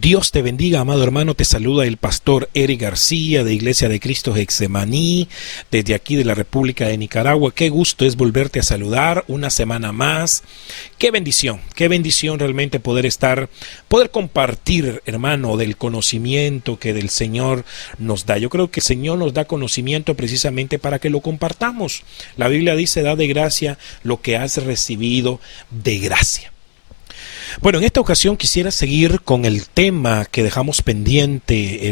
Dios te bendiga, amado hermano. Te saluda el pastor Eric García de Iglesia de Cristo Getsemaní, desde aquí de la República de Nicaragua. Qué gusto es volverte a saludar una semana más. Qué bendición realmente poder compartir, hermano, del conocimiento que del Señor nos da. Yo creo que el Señor nos da conocimiento precisamente para que lo compartamos. La Biblia dice: da de gracia lo que has recibido de gracia. Bueno, en esta ocasión quisiera seguir con el tema que dejamos pendiente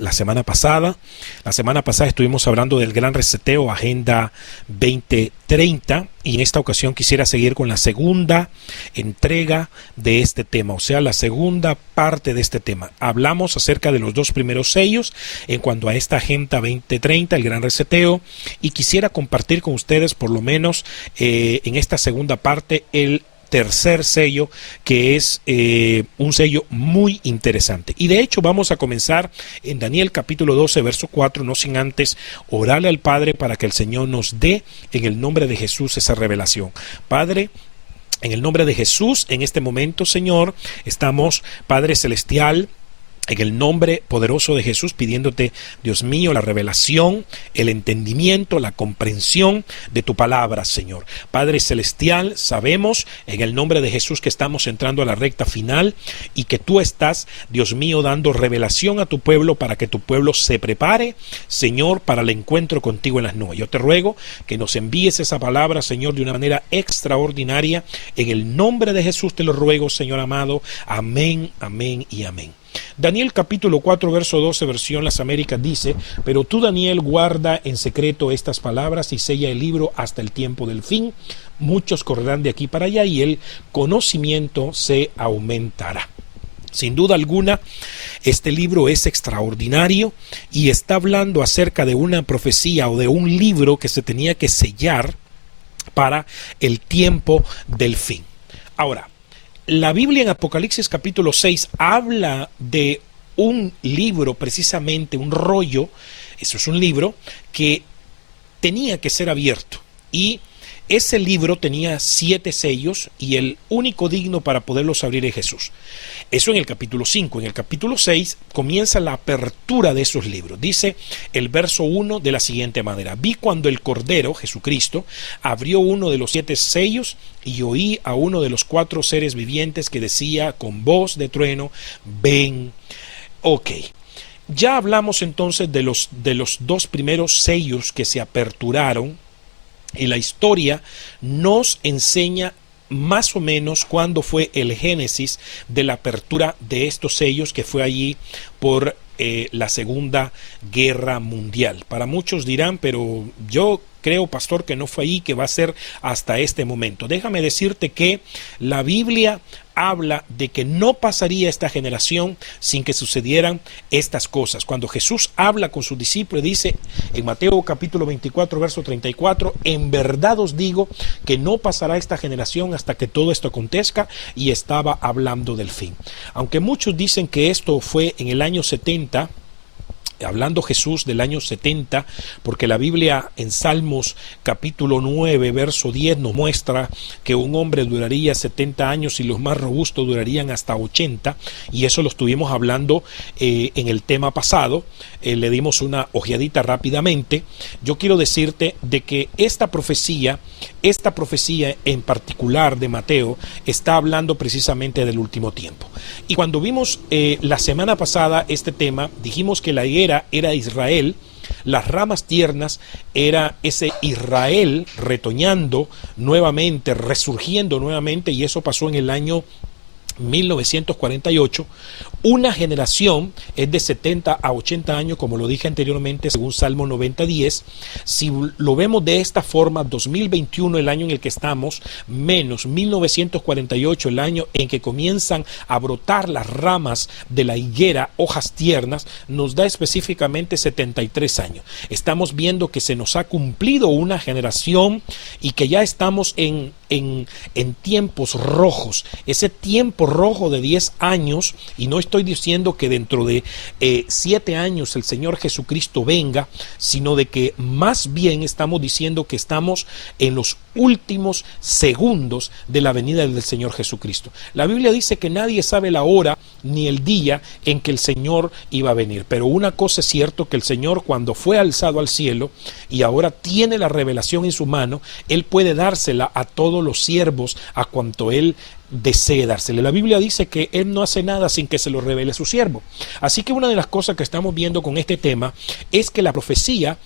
la semana pasada. La semana pasada estuvimos hablando del Gran Reseteo, Agenda 2030, y en esta ocasión quisiera seguir con la segunda entrega de este tema, o sea, la segunda parte de este tema. Hablamos acerca de los dos primeros sellos en cuanto a esta Agenda 2030, el Gran Reseteo, y quisiera compartir con ustedes por lo menos en esta segunda parte el tercer sello, que es un sello muy interesante. Y de hecho vamos a comenzar en Daniel capítulo 12, verso 4, no sin antes orarle al Padre para que el Señor nos dé en el nombre de Jesús esa revelación. Padre, en el nombre de Jesús, en este momento, Señor, estamos, Padre Celestial, en el nombre poderoso de Jesús, pidiéndote, Dios mío, la revelación, el entendimiento, la comprensión de tu palabra, Señor. Padre Celestial, sabemos en el nombre de Jesús que estamos entrando a la recta final y que tú estás, Dios mío, dando revelación a tu pueblo para que tu pueblo se prepare, Señor, para el encuentro contigo en las nubes. Yo te ruego que nos envíes esa palabra, Señor, de una manera extraordinaria. En el nombre de Jesús te lo ruego, Señor amado. Amén, amén y amén. Daniel capítulo 4 verso 12, versión Las Américas, dice: pero tú, Daniel, guarda en secreto estas palabras y sella el libro hasta el tiempo del fin. Muchos correrán de aquí para allá y el conocimiento se aumentará. Sin duda alguna, este libro es extraordinario y está hablando acerca de una profecía o de un libro que se tenía que sellar para el tiempo del fin. Ahora, la Biblia en Apocalipsis capítulo 6 habla de un libro, precisamente un rollo. Eso es un libro que tenía que ser abierto, y ese libro tenía 7 sellos y el único digno para poderlos abrir es Jesús. Eso en el capítulo 5. En el capítulo 6 comienza la apertura de esos libros. Dice el verso 1 de la siguiente manera: vi cuando el Cordero, Jesucristo, abrió uno de los 7 sellos y oí a uno de los 4 seres vivientes que decía con voz de trueno: ven. Ok. Ya hablamos entonces de los dos primeros sellos que se aperturaron, y la historia nos enseña más o menos cuándo fue el génesis de la apertura de estos sellos, que fue allí por la Segunda Guerra Mundial. Para muchos dirán: pero yo creo, pastor, que no fue ahí, que va a ser hasta este momento. Déjame decirte que la Biblia habla de que no pasaría esta generación sin que sucedieran estas cosas. Cuando Jesús habla con sus discípulos, dice en Mateo capítulo 24, verso 34, en verdad os digo que no pasará esta generación hasta que todo esto acontezca, y estaba hablando del fin. Aunque muchos dicen que esto fue en el año 70, hablando Jesús del año 70, porque la Biblia en Salmos capítulo 9 verso 10 nos muestra que un hombre duraría 70 años y los más robustos durarían hasta 80, y eso lo estuvimos hablando en el tema pasado. Le dimos una ojeadita rápidamente. Yo quiero decirte de que esta profecía en particular de Mateo está hablando precisamente del último tiempo. Y cuando vimos la semana pasada este tema, dijimos que la higuera era Israel, las ramas tiernas era ese Israel retoñando nuevamente, resurgiendo nuevamente, y eso pasó en el año 1948. Una generación es de 70 a 80 años, como lo dije anteriormente, según Salmo 90:10. Si lo vemos de esta forma, 2021, el año en el que estamos, menos 1948, el año en que comienzan a brotar las ramas de la higuera, hojas tiernas, nos da específicamente 73 años. Estamos viendo que se nos ha cumplido una generación y que ya estamos en tiempos rojos. Ese tiempo foco rojo de 10 años, y no estoy diciendo que dentro de 7 años el Señor Jesucristo venga, sino de que más bien estamos diciendo que estamos en los últimos segundos de la venida del Señor Jesucristo. La Biblia dice que nadie sabe la hora ni el día en que el Señor iba a venir, pero una cosa es cierto, que el Señor, cuando fue alzado al cielo y ahora tiene la revelación en su mano, Él puede dársela a todos los siervos, a cuanto Él desee dársele. La Biblia dice que Él no hace nada sin que se lo revele a su siervo. Así que una de las cosas que estamos viendo con este tema es que la profecía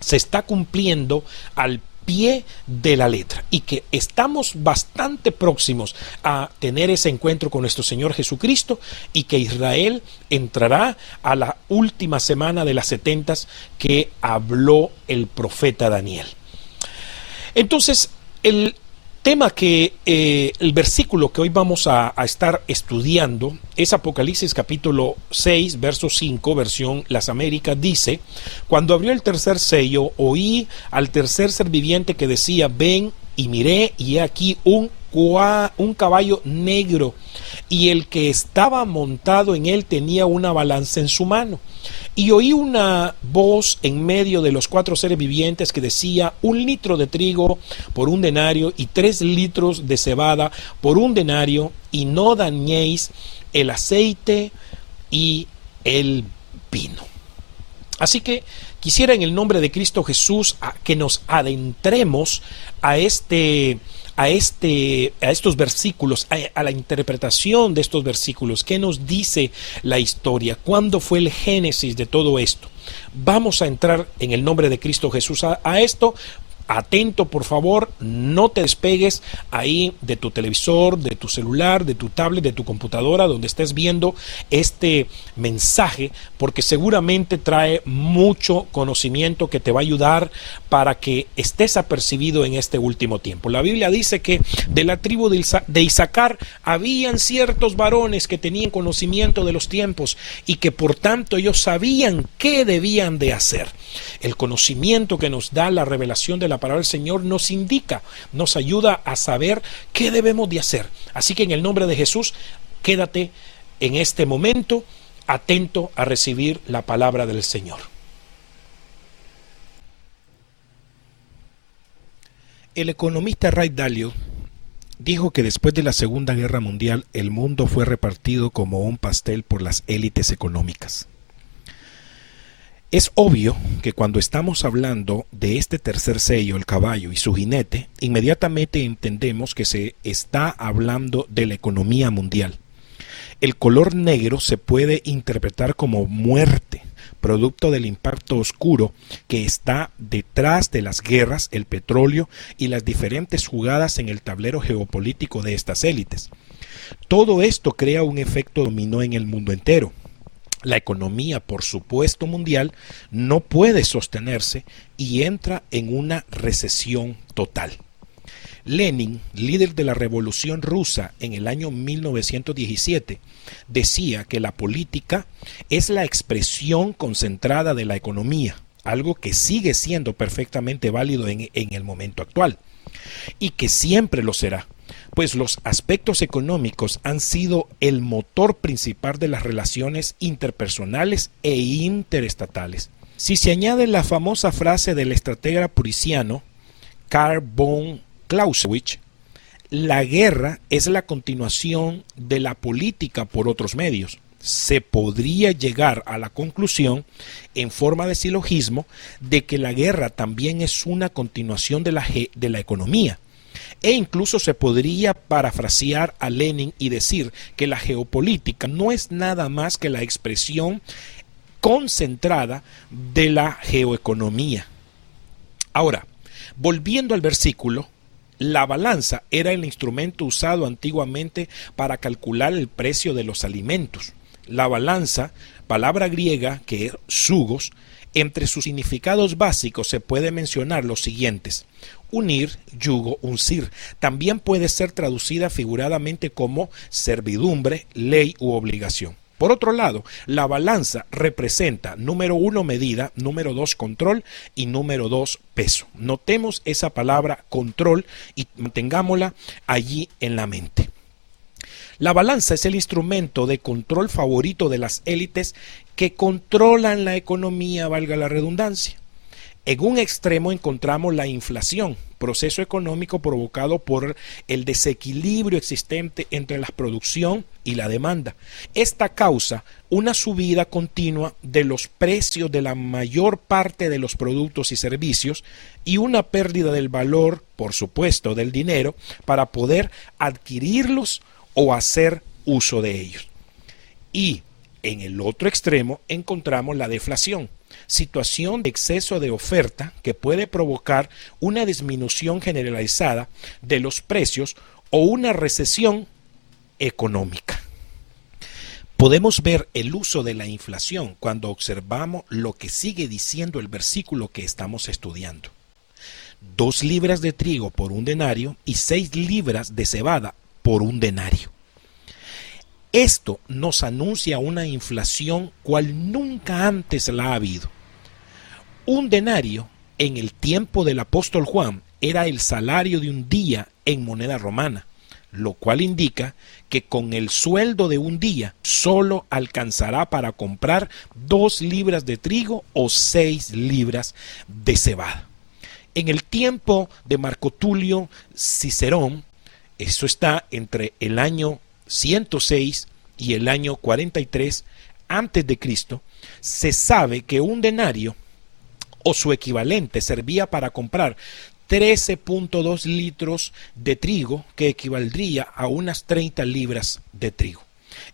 se está cumpliendo al pie de la letra, y que estamos bastante próximos a tener ese encuentro con nuestro Señor Jesucristo, y que Israel entrará a la última semana de las 70 que habló el profeta Daniel. Entonces, el tema el versículo que hoy vamos a estar estudiando es Apocalipsis capítulo 6, verso 5, versión Las Américas. Dice: cuando abrió el tercer sello, oí al tercer ser viviente que decía: ven, y miré, y he aquí un caballo negro, y el que estaba montado en él tenía una balanza en su mano. Y oí una voz en medio de los 4 seres vivientes que decía: 1 litro de trigo por 1 denario y 3 litros de cebada por 1 denario, y no dañéis el aceite y el vino. Así que quisiera, en el nombre de Cristo Jesús, que nos adentremos a estos versículos, a la interpretación de estos versículos. ¿Qué nos dice la historia? ¿Cuándo fue el génesis de todo esto? Vamos a entrar en el nombre de Cristo Jesús a esto. Atento, por favor, no te despegues ahí de tu televisor, de tu celular, de tu tablet, de tu computadora, donde estés viendo este mensaje, porque seguramente trae mucho conocimiento que te va a ayudar para que estés apercibido en este último tiempo. La Biblia dice que de la tribu de Isaacar habían ciertos varones que tenían conocimiento de los tiempos, y que por tanto ellos sabían qué debían de hacer. El conocimiento que nos da la revelación de la palabra del Señor nos indica, nos ayuda a saber qué debemos de hacer. Así que en el nombre de Jesús, quédate en este momento atento a recibir la palabra del Señor. El economista Ray Dalio dijo que después de la Segunda Guerra Mundial el mundo fue repartido como un pastel por las élites económicas. Es obvio que cuando estamos hablando de este tercer sello, el caballo y su jinete, inmediatamente entendemos que se está hablando de la economía mundial. El color negro se puede interpretar como muerte, producto del impacto oscuro que está detrás de las guerras, el petróleo y las diferentes jugadas en el tablero geopolítico de estas élites. Todo esto crea un efecto dominó en el mundo entero. La economía, por supuesto, mundial no puede sostenerse y entra en una recesión total. Lenin, líder de la Revolución Rusa en el año 1917, decía que la política es la expresión concentrada de la economía, algo que sigue siendo perfectamente válido en el momento actual, y que siempre lo será, pues los aspectos económicos han sido el motor principal de las relaciones interpersonales e interestatales. Si se añade la famosa frase del estratega prusiano Karl von Clausewitz: la guerra es la continuación de la política por otros medios, se podría llegar a la conclusión, en forma de silogismo, de que la guerra también es una continuación de la economía. E incluso se podría parafrasear a Lenin y decir que la geopolítica no es nada más que la expresión concentrada de la geoeconomía. Ahora, volviendo al versículo, la balanza era el instrumento usado antiguamente para calcular el precio de los alimentos. La balanza, palabra griega que es zugos, entre sus significados básicos se puede mencionar los siguientes: unir, yugo, uncir. También puede ser traducida figuradamente como servidumbre, ley u obligación. Por otro lado, la balanza representa, número 1, medida, número 2, control y número 2, peso. Notemos esa palabra control y mantengámosla allí en la mente. La balanza es el instrumento de control favorito de las élites que controlan la economía, valga la redundancia. En un extremo encontramos la inflación, proceso económico provocado por el desequilibrio existente entre la producción y la demanda. Esta causa una subida continua de los precios de la mayor parte de los productos y servicios y una pérdida del valor, por supuesto, del dinero para poder adquirirlos o hacer uso de ellos. Y en el otro extremo encontramos la deflación, situación de exceso de oferta que puede provocar una disminución generalizada de los precios o una recesión económica. Podemos ver el uso de la inflación cuando observamos lo que sigue diciendo el versículo que estamos estudiando. 2 libras de trigo por un denario y 6 libras de cebada por un denario. Esto nos anuncia una inflación cual nunca antes la ha habido. Un denario en el tiempo del apóstol Juan era el salario de un día en moneda romana, lo cual indica que con el sueldo de un día solo alcanzará para comprar 2 libras de trigo o 6 libras de cebada. En el tiempo de Marco Tulio Cicerón, eso está entre el año 106 y el año 43 antes de Cristo, se sabe que un denario o su equivalente servía para comprar 13.2 litros de trigo, que equivaldría a unas 30 libras de trigo,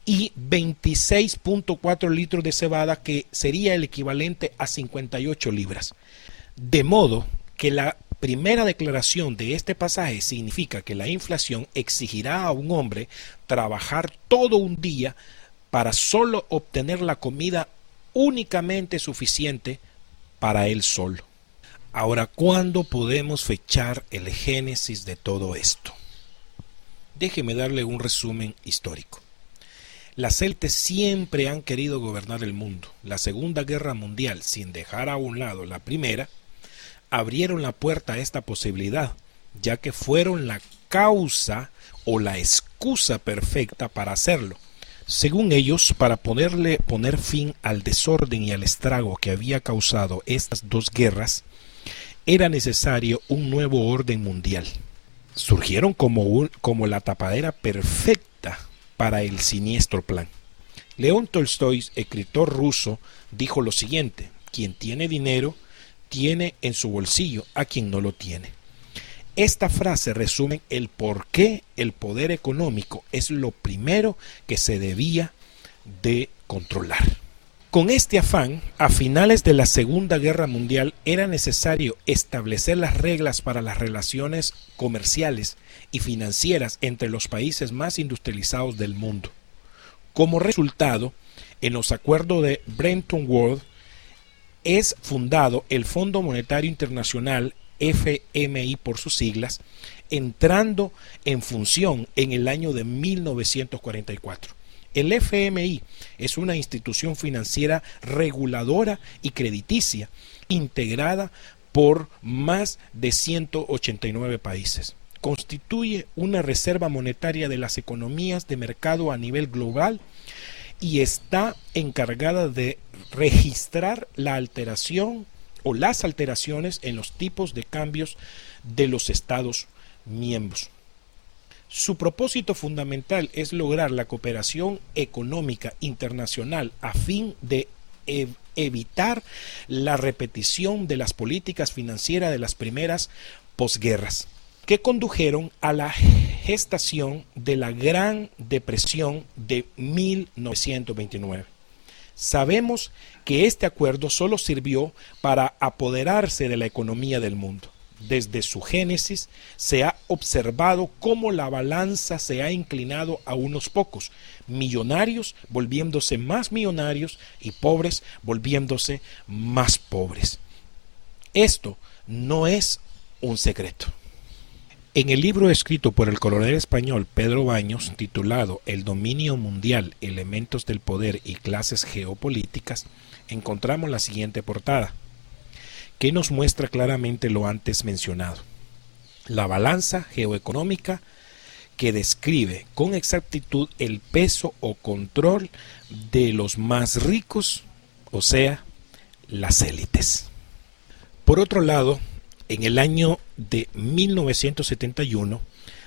y 26.4 litros de cebada, que sería el equivalente a 58 libras. De modo que la primera declaración de este pasaje significa que la inflación exigirá a un hombre trabajar todo un día para solo obtener la comida únicamente suficiente para él solo. Ahora, ¿cuándo podemos fechar el génesis de todo esto? Déjeme darle un resumen histórico. Las élites siempre han querido gobernar el mundo. La Segunda Guerra Mundial, sin dejar a un lado la primera, abrieron la puerta a esta posibilidad, ya que fueron la causa o la excusa perfecta para hacerlo. Según ellos, para poner fin al desorden y al estrago que había causado estas 2 guerras, era necesario un nuevo orden mundial. Surgieron como la tapadera perfecta para el siniestro plan. León Tolstoy, escritor ruso, dijo lo siguiente: quien tiene dinero tiene en su bolsillo a quien no lo tiene. Esta frase resume el por qué el poder económico es lo primero que se debía de controlar. Con este afán, a finales de la Segunda Guerra Mundial era necesario establecer las reglas para las relaciones comerciales y financieras entre los países más industrializados del mundo. Como resultado, en los acuerdos de Bretton Woods es fundado el Fondo Monetario Internacional, FMI por sus siglas, entrando en función en el año de 1944. El FMI es una institución financiera reguladora y crediticia integrada por más de 189 países. Constituye una reserva monetaria de las economías de mercado a nivel global y está encargada de registrar la alteración o las alteraciones en los tipos de cambios de los Estados miembros. Su propósito fundamental es lograr la cooperación económica internacional a fin de evitar la repetición de las políticas financieras de las primeras posguerras, que condujeron a la gestación de la Gran Depresión de 1929. Sabemos que este acuerdo solo sirvió para apoderarse de la economía del mundo. Desde su génesis se ha observado cómo la balanza se ha inclinado a unos pocos, millonarios volviéndose más millonarios y pobres volviéndose más pobres. Esto no es un secreto. En el libro escrito por el coronel español Pedro Baños, titulado El dominio mundial, elementos del poder y clases geopolíticas, encontramos la siguiente portada, que nos muestra claramente lo antes mencionado. La balanza geoeconómica que describe con exactitud el peso o control de los más ricos, o sea, las élites. Por otro lado, en el año de 1971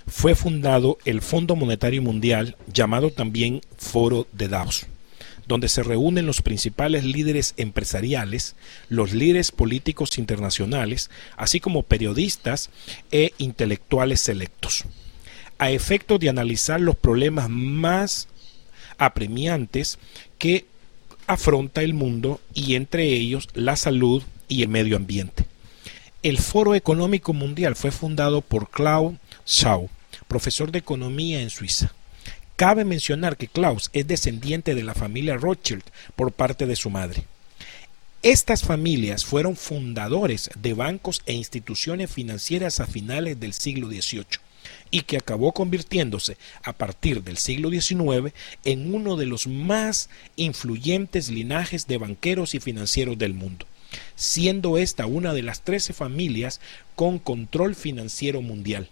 fue fundado el Fondo Monetario Mundial, llamado también Foro de Davos, donde se reúnen los principales líderes empresariales, los líderes políticos internacionales, así como periodistas e intelectuales selectos, a efecto de analizar los problemas más apremiantes que afronta el mundo, y entre ellos la salud y el medio ambiente. El Foro Económico Mundial fue fundado por Klaus Schwab, profesor de economía en Suiza. Cabe mencionar que Klaus es descendiente de la familia Rothschild por parte de su madre. Estas familias fueron fundadores de bancos e instituciones financieras a finales del siglo XVIII y que acabó convirtiéndose a partir del siglo XIX en uno de los más influyentes linajes de banqueros y financieros del mundo, siendo esta una de las 13 familias con control financiero mundial.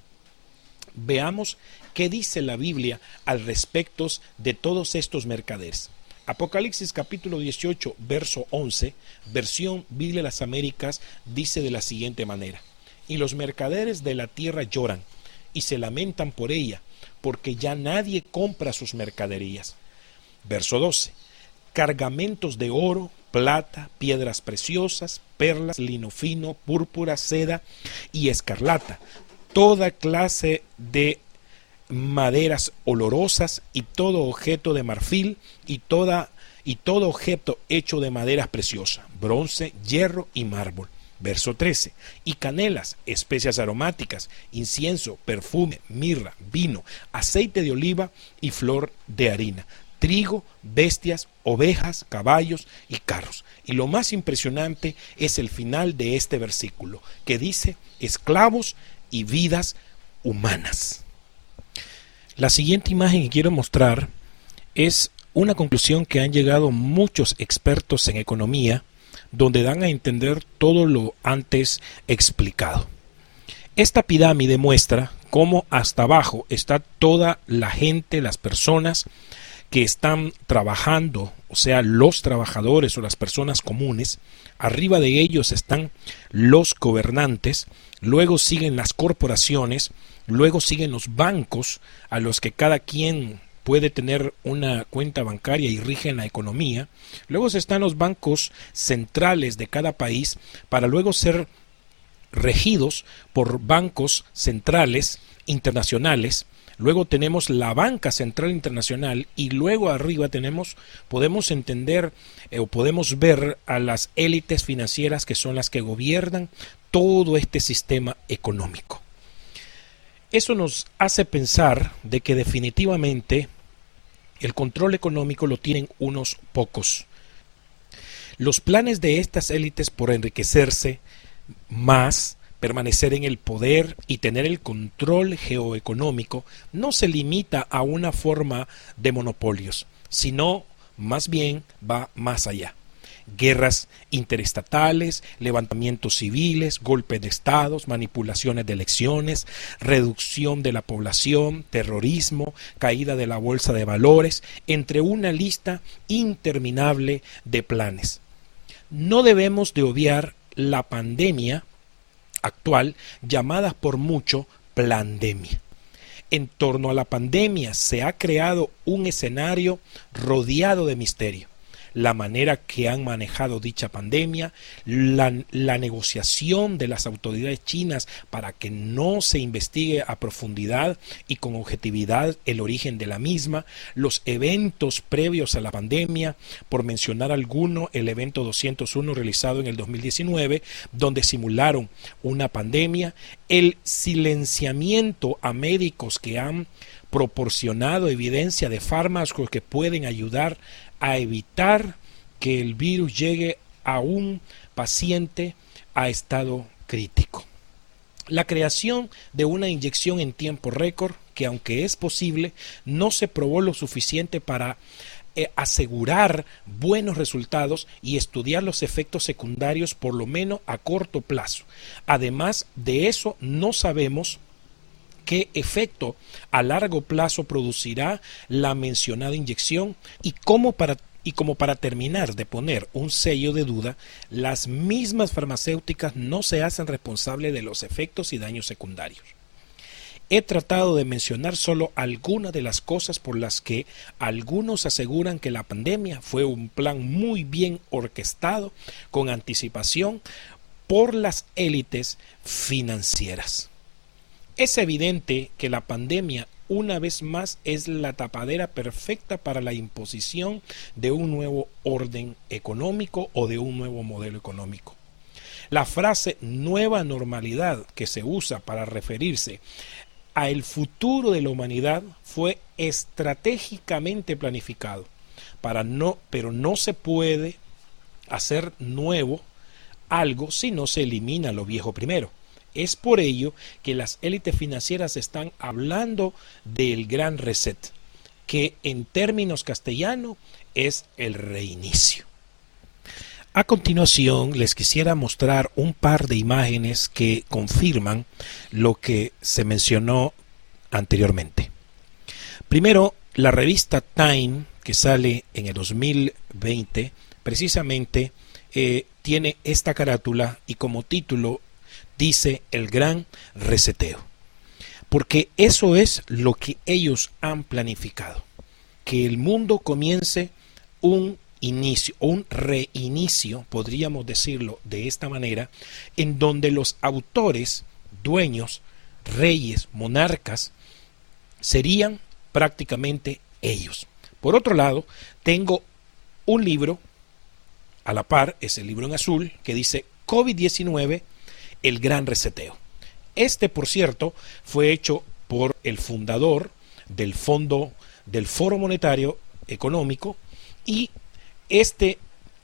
Veamos qué dice la Biblia al respecto de todos estos mercaderes. Apocalipsis capítulo 18, verso 11, versión Biblia de las Américas, dice de la siguiente manera: y los mercaderes de la tierra lloran y se lamentan por ella, porque ya nadie compra sus mercaderías. Verso 12, cargamentos de oro, plata, piedras preciosas, perlas, lino fino, púrpura, seda y escarlata, toda clase de maderas olorosas y todo objeto de marfil y todo objeto hecho de maderas preciosas, bronce, hierro y mármol. Verso 13, y canelas, especias aromáticas, incienso, perfume, mirra, vino, aceite de oliva y flor de harina, trigo, bestias, ovejas, caballos y carros. Y lo más impresionante es el final de este versículo, que dice esclavos y vidas humanas. La siguiente imagen que quiero mostrar es una conclusión que han llegado muchos expertos en economía, donde dan a entender todo lo antes explicado. Esta pirámide muestra cómo hasta abajo está toda la gente, las personas que están trabajando, o sea, los trabajadores o las personas comunes. Arriba de ellos están los gobernantes, luego siguen las corporaciones, luego siguen los bancos, a los que cada quien puede tener una cuenta bancaria y rigen la economía. Luego están los bancos centrales de cada país, para luego ser regidos por bancos centrales internacionales. Luego tenemos la banca central internacional y luego arriba podemos entender o podemos ver a las élites financieras, que son las que gobiernan todo este sistema económico. Eso nos hace pensar de que definitivamente el control económico lo tienen unos pocos. Los planes de estas élites por enriquecerse más, permanecer en el poder y tener el control geoeconómico no se limita a una forma de monopolios, sino más bien va más allá. Guerras interestatales, levantamientos civiles, golpes de estados, manipulaciones de elecciones, reducción de la población, terrorismo, caída de la bolsa de valores, entre una lista interminable de planes. No debemos de obviar la pandemia actual, llamada por mucho plandemia. En torno a la pandemia se ha creado un escenario rodeado de misterio. La manera que han manejado dicha pandemia, la negociación de las autoridades chinas para que no se investigue a profundidad y con objetividad el origen de la misma, los eventos previos a la pandemia, por mencionar alguno, el evento 201 realizado en el 2019, donde simularon una pandemia, el silenciamiento a médicos que han proporcionado evidencia de fármacos que pueden ayudar a evitar que el virus llegue a un paciente a estado crítico. La creación de una inyección en tiempo récord, que aunque es posible, no se probó lo suficiente para asegurar buenos resultados y estudiar los efectos secundarios por lo menos a corto plazo. Además de eso, no sabemos ¿Qué efecto a largo plazo producirá la mencionada inyección? Y como para terminar de poner un sello de duda, las mismas farmacéuticas no se hacen responsables de los efectos y daños secundarios. He tratado de mencionar solo algunas de las cosas por las que algunos aseguran que la pandemia fue un plan muy bien orquestado con anticipación por las élites financieras. Es evidente que la pandemia una vez más es la tapadera perfecta para la imposición de un nuevo orden económico o de un nuevo modelo económico. La frase nueva normalidad que se usa para referirse a el futuro de la humanidad fue estratégicamente planificado pero no se puede hacer nuevo algo si no se elimina lo viejo primero. Es por ello que las élites financieras están hablando del gran reset, que en términos castellanos es el reinicio. A continuación les quisiera mostrar un par de imágenes que confirman lo que se mencionó anteriormente. Primero, la revista Time, que sale en el 2020, precisamente tiene esta carátula y como título dice el gran reseteo. Porque eso es lo que ellos han planificado. Que el mundo comience un inicio, o un reinicio, podríamos decirlo de esta manera, en donde los autores, dueños, reyes, monarcas, serían prácticamente ellos. Por otro lado, tengo un libro, a la par, es el libro en azul, que dice COVID-19, el gran reseteo. Este, por cierto, fue hecho por el fundador del Foro Monetario Económico y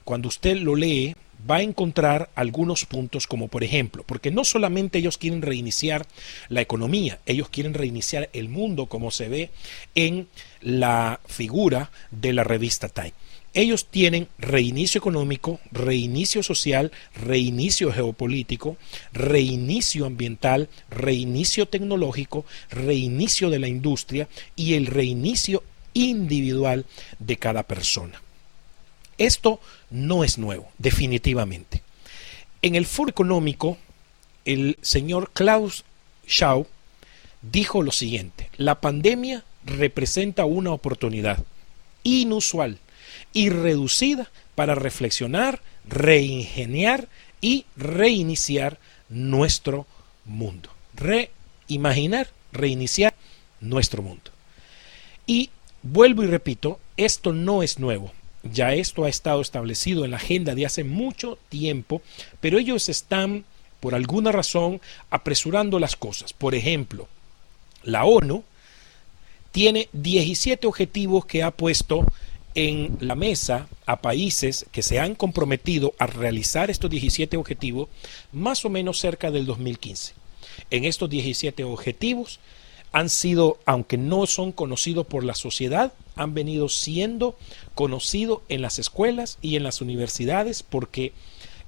cuando usted lo lee, va a encontrar algunos puntos como por ejemplo, porque no solamente ellos quieren reiniciar la economía, ellos quieren reiniciar el mundo como se ve en la figura de la revista Time. Ellos tienen reinicio económico, reinicio social, reinicio geopolítico, reinicio ambiental, reinicio tecnológico, reinicio de la industria y el reinicio individual de cada persona. Esto no es nuevo, definitivamente. En el Foro Económico, el señor Klaus Schwab dijo lo siguiente: la pandemia representa una oportunidad inusual y reducida para reflexionar, reingeniar y reiniciar nuestro mundo. Reimaginar, reiniciar nuestro mundo. Y vuelvo y repito, esto no es nuevo. Ya esto ha estado establecido en la agenda de hace mucho tiempo, pero ellos están, por alguna razón, apresurando las cosas. Por ejemplo, la ONU tiene 17 objetivos que ha puesto en la mesa a países que se han comprometido a realizar estos 17 objetivos más o menos cerca del 2015. En estos 17 objetivos han sido, aunque no son conocidos por la sociedad, han venido siendo conocidos en las escuelas y en las universidades porque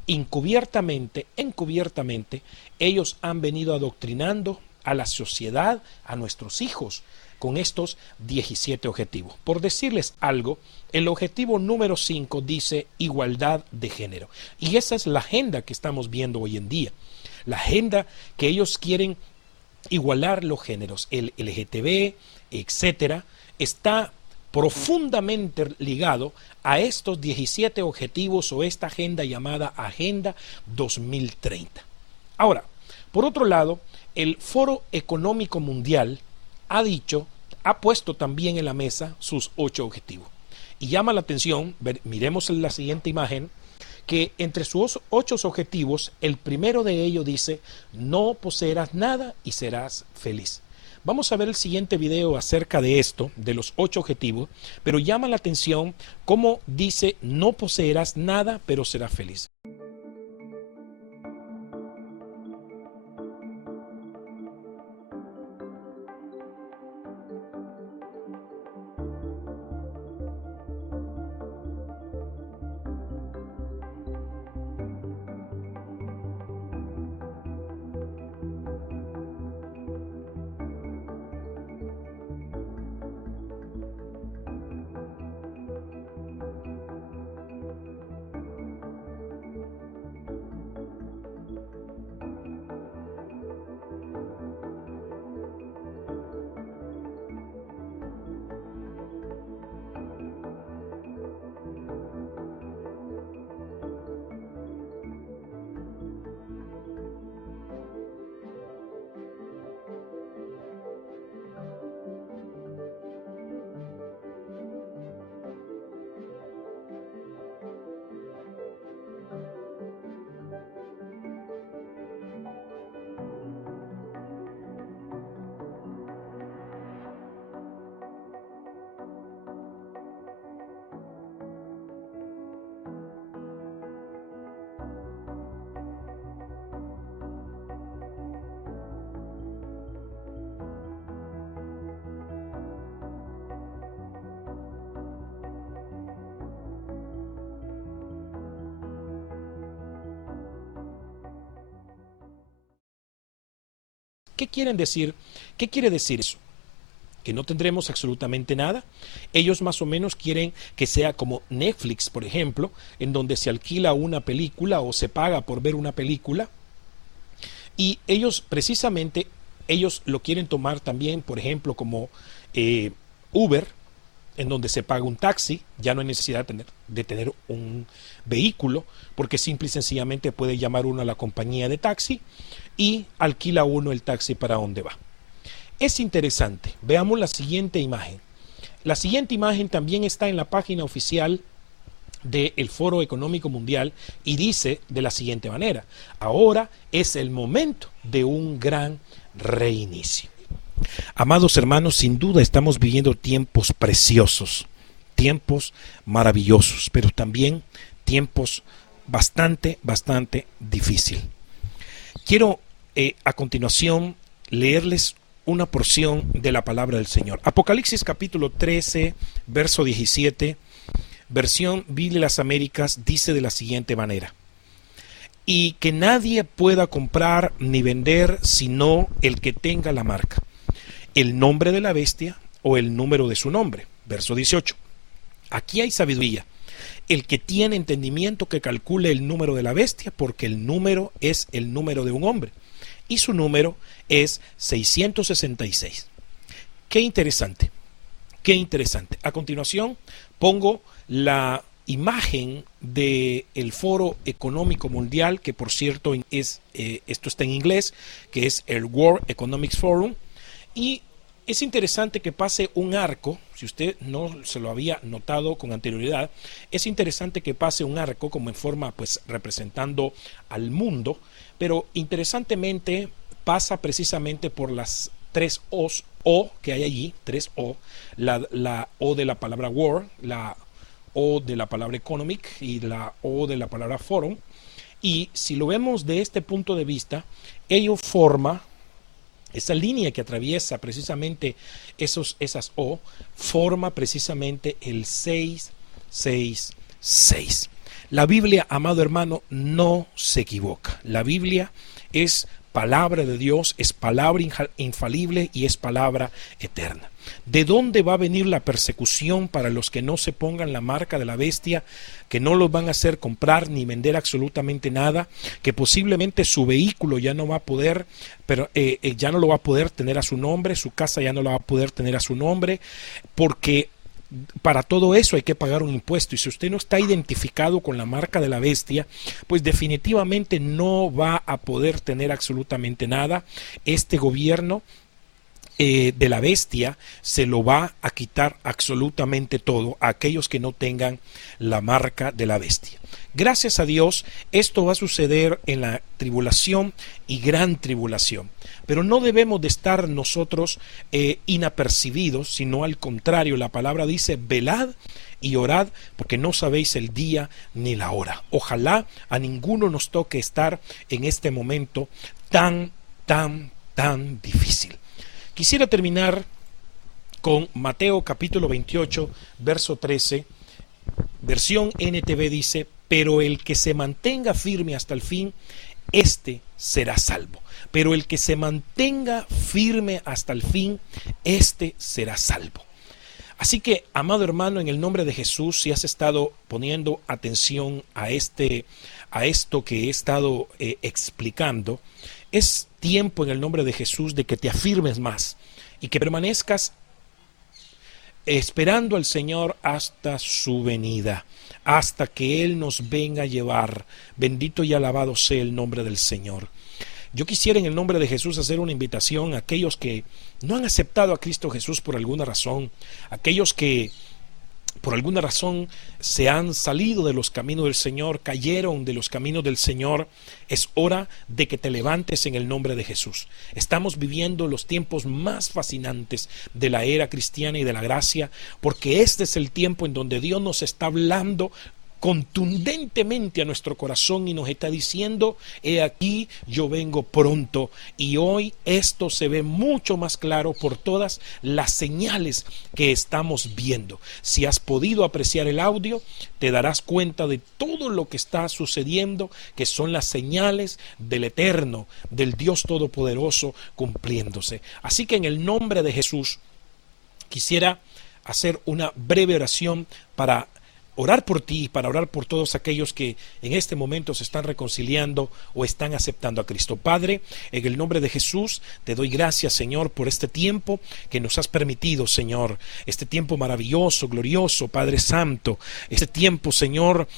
encubiertamente, ellos han venido adoctrinando a la sociedad, a nuestros hijos, con estos 17 objetivos. Por decirles algo, el objetivo número 5 dice igualdad de género. Y esa es la agenda que estamos viendo hoy en día. La agenda que ellos quieren igualar los géneros, el LGTB, etcétera, está profundamente ligado a estos 17 objetivos o esta agenda llamada Agenda 2030. Ahora, por otro lado, el Foro Económico Mundial ha puesto también en la mesa sus 8 objetivos. Y llama la atención, miremos en la siguiente imagen, que entre sus 8 objetivos, el primero de ellos dice: no poseerás nada y serás feliz. Vamos a ver el siguiente video acerca de esto, de los 8 objetivos, pero llama la atención cómo dice: no poseerás nada, pero serás feliz. ¿Qué quieren decir? ¿Qué quiere decir eso? Que no tendremos absolutamente nada. Ellos más o menos quieren que sea como Netflix, por ejemplo, en donde se alquila una película o se paga por ver una película, y ellos precisamente, ellos lo quieren tomar también, por ejemplo, como Uber, en donde se paga un taxi, ya no hay necesidad de tener un vehículo, porque simple y sencillamente puede llamar uno a la compañía de taxi y alquila uno el taxi para donde va. Es interesante. Veamos la siguiente imagen. La siguiente imagen también está en la página oficial del Foro Económico Mundial y dice de la siguiente manera: ahora es el momento de un gran reinicio. Amados hermanos, sin duda estamos viviendo tiempos preciosos, tiempos maravillosos, pero también tiempos bastante difíciles. Quiero a continuación leerles una porción de la palabra del Señor. Apocalipsis capítulo 13, verso 17, versión Biblia de las Américas, dice de la siguiente manera: y que nadie pueda comprar ni vender sino el que tenga la marca, el nombre de la bestia o el número de su nombre. Verso 18. Aquí hay sabiduría. El que tiene entendimiento que calcule el número de la bestia, porque el número es el número de un hombre, y su número es 666. Qué interesante, qué interesante. A continuación pongo la imagen del Foro Económico Mundial, que por cierto es, esto está en inglés, que es el World Economic Forum, y es interesante que pase un arco. Si usted no se lo había notado con anterioridad, es interesante que pase un arco como en forma, pues, representando al mundo, pero interesantemente pasa precisamente por las tres O's, O que hay allí, tres O, la O de la palabra World, la O de la palabra Economic y la O de la palabra Forum. Y si lo vemos de este punto de vista, ello forma, esa línea que atraviesa precisamente esas O, forma precisamente el 666. La Biblia, amado hermano, no se equivoca. La Biblia es palabra de Dios, es palabra infalible y es palabra eterna. ¿De dónde va a venir la persecución para los que no se pongan la marca de la bestia, que no los van a hacer comprar ni vender absolutamente nada, que posiblemente su vehículo ya no va a poder, ya no lo va a poder tener a su nombre, su casa ya no la va a poder tener a su nombre, porque para todo eso hay que pagar un impuesto, y si usted no está identificado con la marca de la bestia, pues definitivamente no va a poder tener absolutamente nada. Este gobierno de la bestia se lo va a quitar absolutamente todo a aquellos que no tengan la marca de la bestia. Gracias a Dios, esto va a suceder en la tribulación y gran tribulación, pero no debemos de estar nosotros inapercibidos, sino al contrario. La palabra dice: velad y orad, porque no sabéis el día ni la hora. Ojalá a ninguno nos toque estar en este momento tan difícil. Quisiera terminar con Mateo capítulo 28, verso 13, versión NTV, dice: pero el que se mantenga firme hasta el fin, este será salvo. Pero el que se mantenga firme hasta el fin, este será salvo. Así que, amado hermano, en el nombre de Jesús, si has estado poniendo atención a esto que he estado explicando, es tiempo en el nombre de Jesús de que te afirmes más y que permanezcas esperando al Señor hasta su venida, hasta que Él nos venga a llevar. Bendito y alabado sea el nombre del Señor. Yo quisiera en el nombre de Jesús hacer una invitación a aquellos que no han aceptado a Cristo Jesús por alguna razón, aquellos que por alguna razón se han salido de los caminos del Señor, cayeron de los caminos del Señor. Es hora de que te levantes en el nombre de Jesús. Estamos viviendo los tiempos más fascinantes de la era cristiana y de la gracia, porque este es el tiempo en donde Dios nos está hablando contundentemente a nuestro corazón y nos está diciendo: he aquí, yo vengo pronto. Y hoy esto se ve mucho más claro por todas las señales que estamos viendo. Si has podido apreciar el audio, te darás cuenta de todo lo que está sucediendo, que son las señales del Eterno, del Dios Todopoderoso cumpliéndose. Así que en el nombre de Jesús quisiera hacer una breve oración para orar por ti, para orar por todos aquellos que en este momento se están reconciliando o están aceptando a Cristo. Padre, en el nombre de Jesús, te doy gracias, Señor, por este tiempo que nos has permitido, Señor, este tiempo maravilloso, glorioso, Padre Santo, este tiempo, Señor,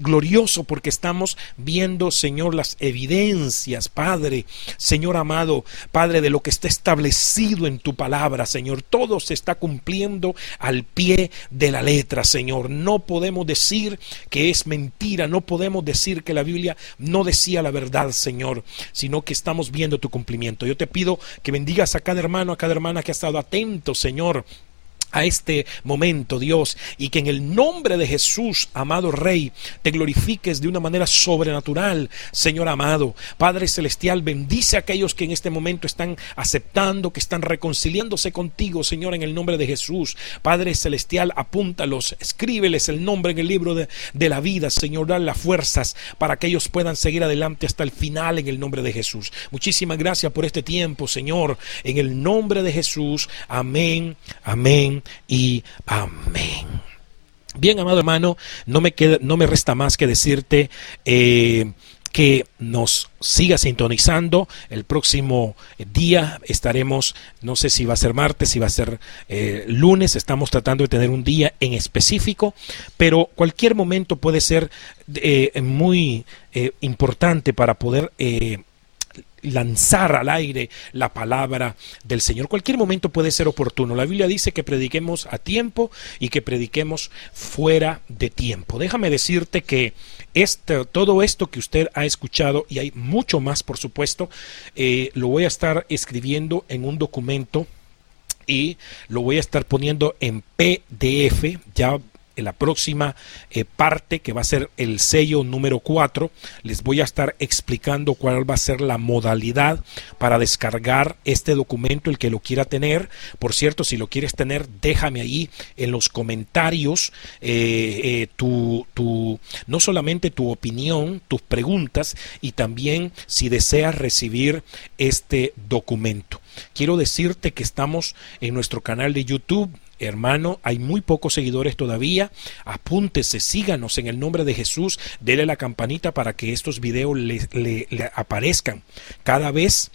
glorioso, porque estamos viendo, Señor, las evidencias, Padre, Señor amado, Padre, de lo que está establecido en tu palabra, Señor. Todo se está cumpliendo al pie de la letra, Señor. No podemos decir que es mentira, no podemos decir que la Biblia no decía la verdad, Señor, sino que estamos viendo tu cumplimiento. Yo te pido que bendigas a cada hermano, a cada hermana que ha estado atento, Señor, a este momento, Dios, y que en el nombre de Jesús, amado Rey, te glorifiques de una manera sobrenatural, Señor amado. Padre Celestial, bendice a aquellos que en este momento están aceptando, que están reconciliándose contigo, Señor, en el nombre de Jesús. Padre Celestial, apúntalos, escríbeles el nombre en el libro de la vida, Señor, dale las fuerzas para que ellos puedan seguir adelante hasta el final en el nombre de Jesús. Muchísimas gracias por este tiempo, Señor, en el nombre de Jesús. Amén, amén y amén. Bien, amado hermano, no me resta más que decirte que nos siga sintonizando. El próximo día estaremos, no sé si va a ser martes, si va a ser lunes. Estamos tratando de tener un día en específico, pero cualquier momento puede ser muy importante para poder lanzar al aire la palabra del Señor. Cualquier momento puede ser oportuno. La Biblia dice que prediquemos a tiempo y que prediquemos fuera de tiempo. Déjame decirte que todo esto que usted ha escuchado, y hay mucho más, por supuesto, lo voy a estar escribiendo en un documento y lo voy a estar poniendo en PDF. Ya en la próxima parte, que va a ser el sello número 4, les voy a estar explicando cuál va a ser la modalidad para descargar este documento, el que lo quiera tener. Por cierto, si lo quieres tener, déjame ahí en los comentarios no solamente tu opinión, tus preguntas, y también si deseas recibir este documento. Quiero decirte que estamos en nuestro canal de YouTube. Hermano, hay muy pocos seguidores todavía. Apúntese, síganos en el nombre de Jesús. Dele la campanita para que estos videos le aparezcan cada vez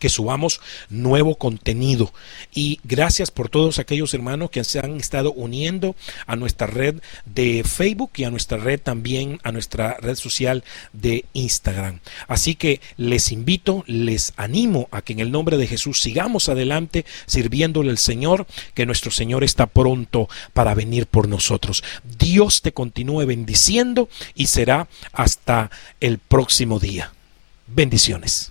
que subamos nuevo contenido. Y gracias por todos aquellos hermanos que se han estado uniendo a nuestra red de Facebook y a nuestra red también, a nuestra red social de Instagram. Así que les invito, les animo a que en el nombre de Jesús sigamos adelante sirviéndole al Señor, que nuestro Señor está pronto para venir por nosotros. Dios te continúe bendiciendo y será hasta el próximo día. Bendiciones.